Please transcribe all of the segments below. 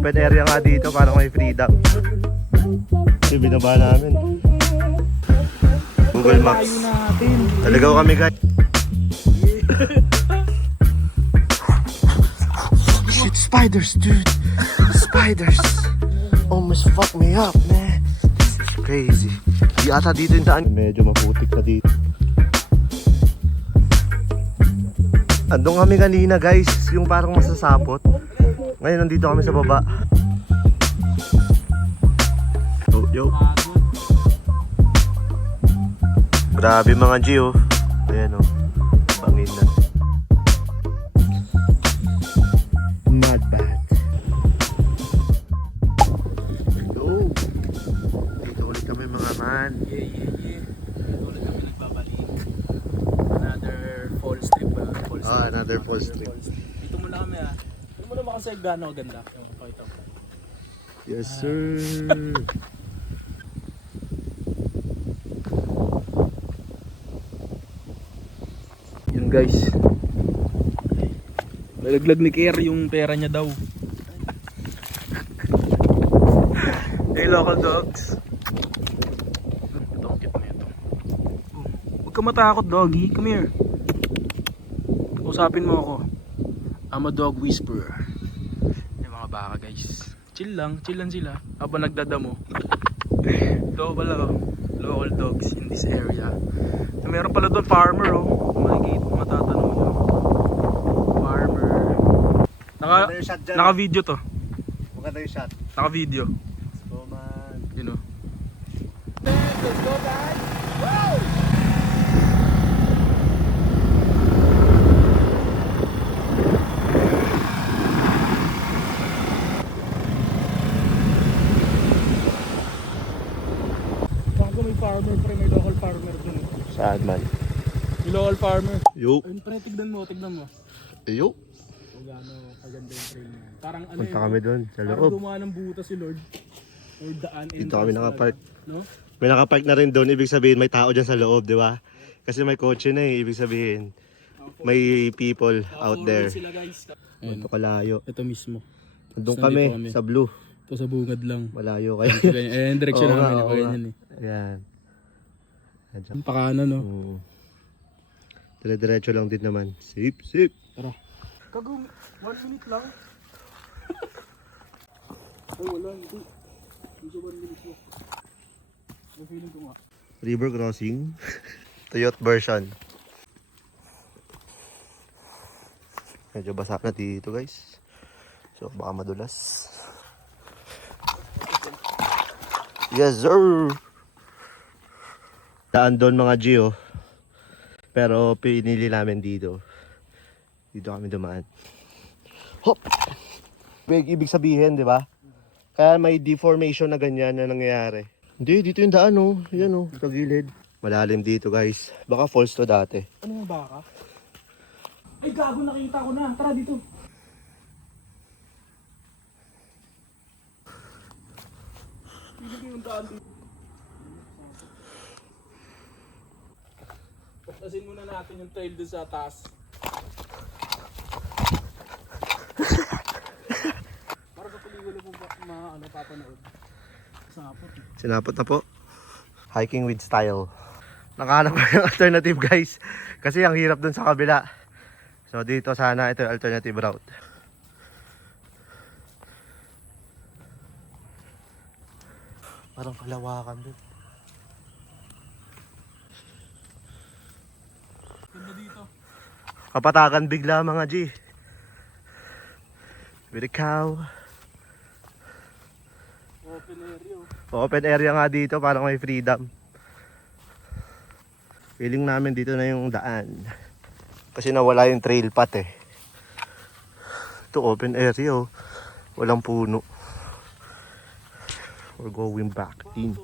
Open area nga dito, parang may freedom. Kasi binaba namin. Google Maps. Naligaw kami guys. Shit, spiders dude. Spiders. Almost fucked me up man. This is crazy. Di ata dito yung daan. Medyo maputik na dito. Andun kami kanina guys, yung parang masasapot. Ngayon nandito kami sa baba. Oh, yo. Grabe mga G oh. Ayan oh. Bangin na. Not bad. Yo. Dito ulit kami mga man. Yeah. Dito ulit kami nagbabalik. Another falls trip ba? Another falls trip. Dito muna kami ah. Dito muna ba kasi gano'n ganda? Yung pakita ko. Yes sir. Yun guys. Nalaglag ni Kier yung pera niya daw. Hey local dogs. Ito ang cute na ito. Huwag ka matakot doggy. Come here. Usapin mo ako. I'm a dog whisperer. Yung mga baka guys. Chill lang sila. Habang nagdadamo. Ito pala oh. Local dogs in this area. So, meron pala doon farmer oh. Makikita, matatanong nyo. Farmer. Naka-video to. Maganda yung shot. Naka-video. Let's go man. You know. Let's go guys. Woo! May farmer pre, may local farmer dun. Saan man? May local farmer. Yo. Ayun pre, tignan mo. Yo. Kung gaano kaganda yung trail niya. Parang ano Punta kami doon sa parang loob. gumawa ng butas si Lord. Or daan. Dito kami nakapark. No? May nakapark na rin doon. Ibig sabihin may tao dyan sa loob, di ba? Kasi may kotse na eh. Ibig sabihin may people out there. Sila guys. Ito kalayo. Ito mismo. Doon kami sa blue. Ito sa bungad lang. Malayo kayo. Ayan, direksyon Oo namin. nga, oo nga. Yan eh. Ayan. Ang pakana no. Dire-diretso lang din naman. Sip. Tara. Kagum, 1 minute lang. Ay wala, hindi. Hindi 1 minute mo. May feeling ko nga. River crossing. Toyota version. Medyo basa na dito guys. So baka madulas. Yes sir. Daan doon mga Gio. Pero pinili namin dito. Dito kami dumaan. Hop! Ibig sabihin, di ba? Kaya may deformation na ganyan na nangyayari. Hindi, dito yung daan oh. Yan oh, sa gilid. Malalim dito guys. Baka falls to dati. Ano nga baka? Ay gago, nakita ko na. Tara dito. Pilig yung daan dito. Pastasin muna natin yung trail doon sa taas. Para sa pelikula po papanood. Sinapot eh. Sinapot na po. Hiking with style. Nakahanap ko yung alternative guys. Kasi ang hirap dun sa kabila. So dito sana ito yung alternative route. Parang kalawakan dun. Ganda dito. Kapatagan bigla mga G. With a cow. Open area. Open area nga dito, parang may freedom. Feeling namin dito na yung daan. Kasi nawala yung trail path eh. Ito open area oh. Walang puno. We're going back in.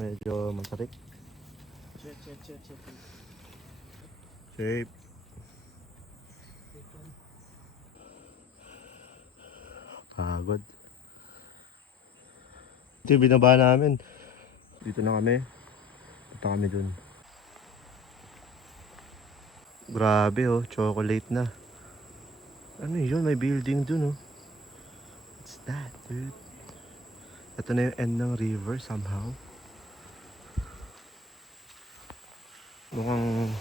Medyo matarik. Check. Safe. Pagod. Ito yung binaba namin. Dito na kami. Punta kami dun. Grabe oh, chocolate na. Ano yun? May building dun oh. What's that, dude? Ito na yung end ng river somehow. Mukhang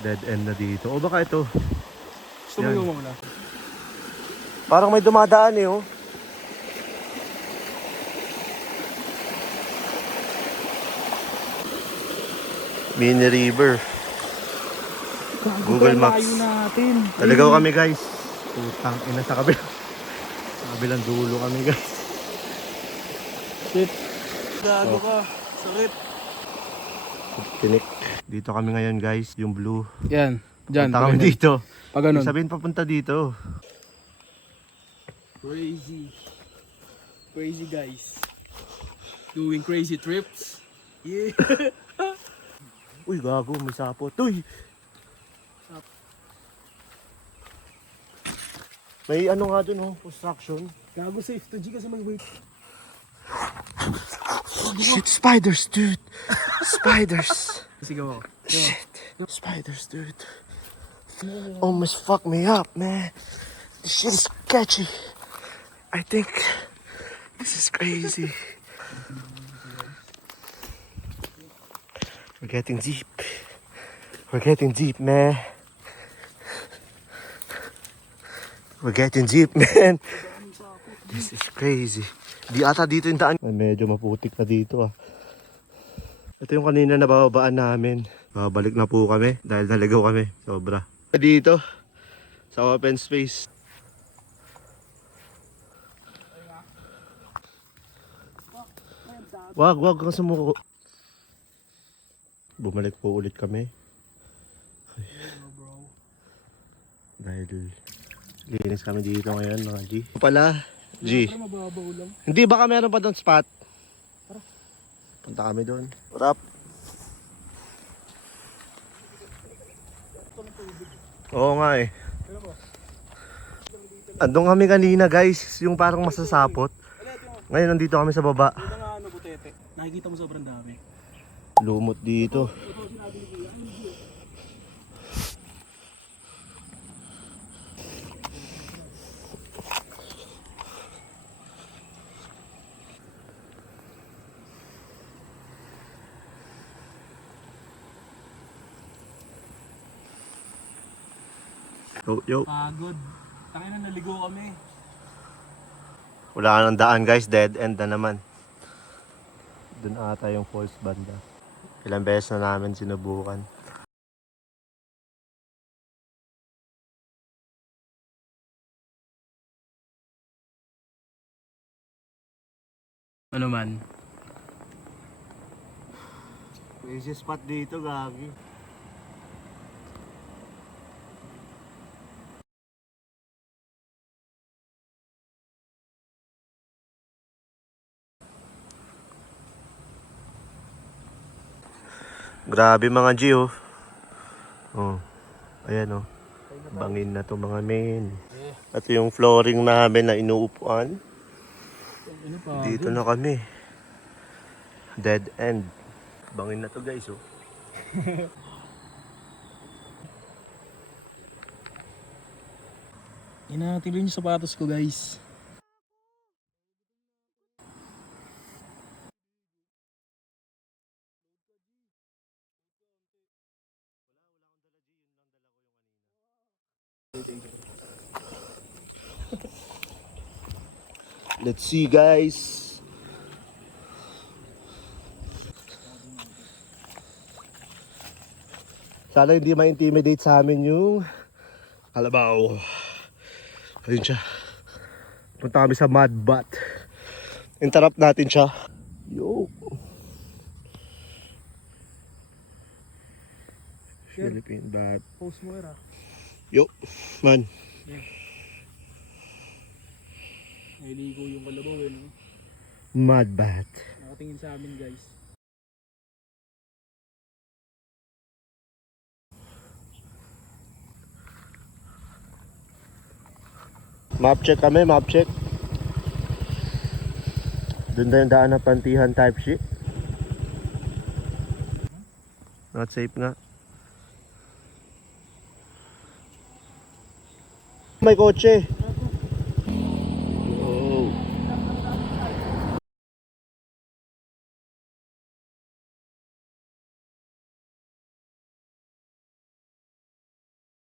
dead end na dito. O baka ito. Gusto mo Yan. yung muna? Parang may dumadaan eh, oh. Mini river. Google Maps. Layo natin. Talagaw kami, guys. Putang ina, sa kabila. Sa kabilang dulo kami, guys. Shit. Gago ka. Sakit. Tinik. Dito kami ngayon, guys. Yung blue. Yan. Diyan. Punta kami dito. Pag ganun. Sabihin papunta dito. Crazy. Crazy guys. Doing crazy trips. Yeah. Uy, gago. May sapot. Uy! May ano nga dun, oh. Construction. Gago safe to G kasi may wait. Shit, spiders, dude. Spiders. Sigaw ako. Shit. Spiders, dude. Almost fucked me up, man. This shit is sketchy. I think this is crazy. We're getting deep. We're getting deep, man. We're getting deep, man. This is crazy. Di ata dito yung daan. Medyo maputik na dito, ah. Ito yung kanina na bababaan namin. Babalik na po kami dahil naligaw kami. Sobra. Dito, sa open space. Wag kang sumuko. Bumalik po ulit kami. Dahil linis kami dito ngayon, mga G. Pala, G. Mababaw lang. Hindi, baka meron pa doon spot. Punta kami doon. Rap. Oo nga eh. Andun kami kanina, guys, yung parang masasapot. Ngayon nandito kami sa baba. Ito nga ano, butete. Nakikita mo sobrang dami. Lumot dito. Yo. Pagod. Tangina naligo kami. Wala ka ng daan, guys. Dead end na naman. Doon ata yung falls banda. Ilang beses na namin sinubukan. Ano man? Crazy spot dito, gagi. Grabe mga G, oh. Oh. Ayan, oh. Bangin na to mga men. At yung flooring namin na inuupuan. Dito na kami. Dead end. Bangin na to, guys, oh. Inatilo yung sapatos ko, guys. Let's see, guys. Sana hindi ma-intimidate sa amin yung kalabaw. Ayun siya. Punta kami sa mud bat. Interrupt natin siya. Yo. Philippine bat. Post mo era. Yo, man. Naligo yung kalabaw eh, no? Mud bat. Nakatingin sa amin, guys. Map check kami, map check. Doon na yung daan na Pantihan type shit. Not safe nga. May kotse.